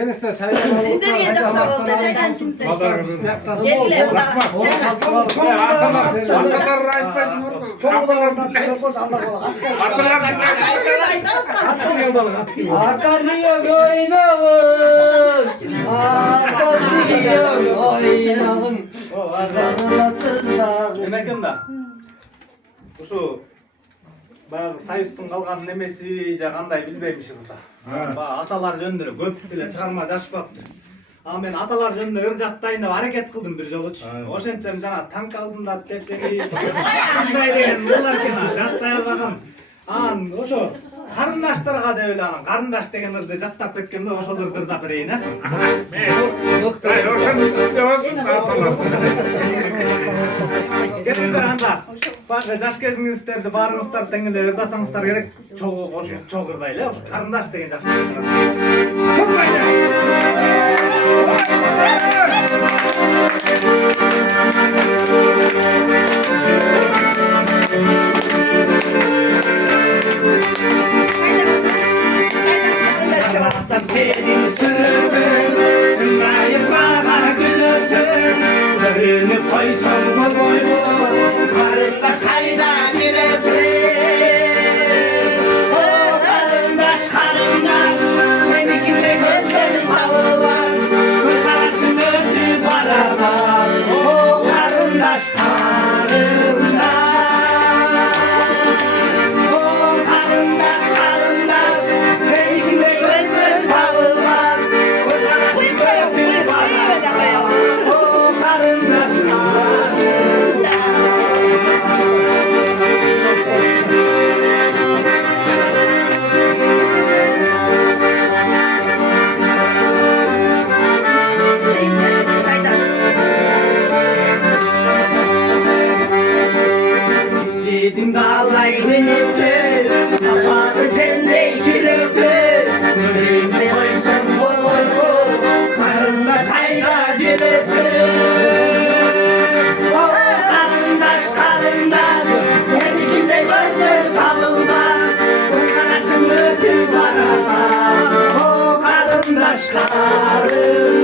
Enişte çaydan Siz de yiyeceksiniz orada çaydan içinde. Gel Hakan diyor oynayın. Hakan diyor oynayın. Emekinde. Şu bana sayıstın kalgan nemesi kандай bilbeymişim atalar jönünde köp bile çıkarma jaşpaptı. Ama ben atalar jönünde ır jattayın dep hareket kıldım bir joluç. Oşentsem jana tank aldım da dep seni şunday деген болар экен жаттай албагам. An ошо карындаштарга деп эле анан карындаш деген ырды жаттап кеткем да ошол ырды да берейин а. Ошонун ичинде болсун аталар. Кетиңиздер анда. Баягы жаш кезиңиздерди баарыңыздар тең эле ырдасаңыздар керек. Чогуу ырдай эле ошо карындаш деген жакшы Karasam senin sürüdüm, tınlayıp bana gülüsün. Görünüp koysam boy boy boy, karındaş kayda giresin. O karındaş karındaş, seninki gözlerin tavılmaz. Göz karasın ötü barabar, o karındaş karındaş. Dedim dağlay günüktü, kapadı sende içirildi. Gözümde koysam boy boy boy, karındaş kayda giresin. O karındaş karındaş, seninkinde gözler tavılmaz. Bu karasın ötü baraba, o karındaş karındaş.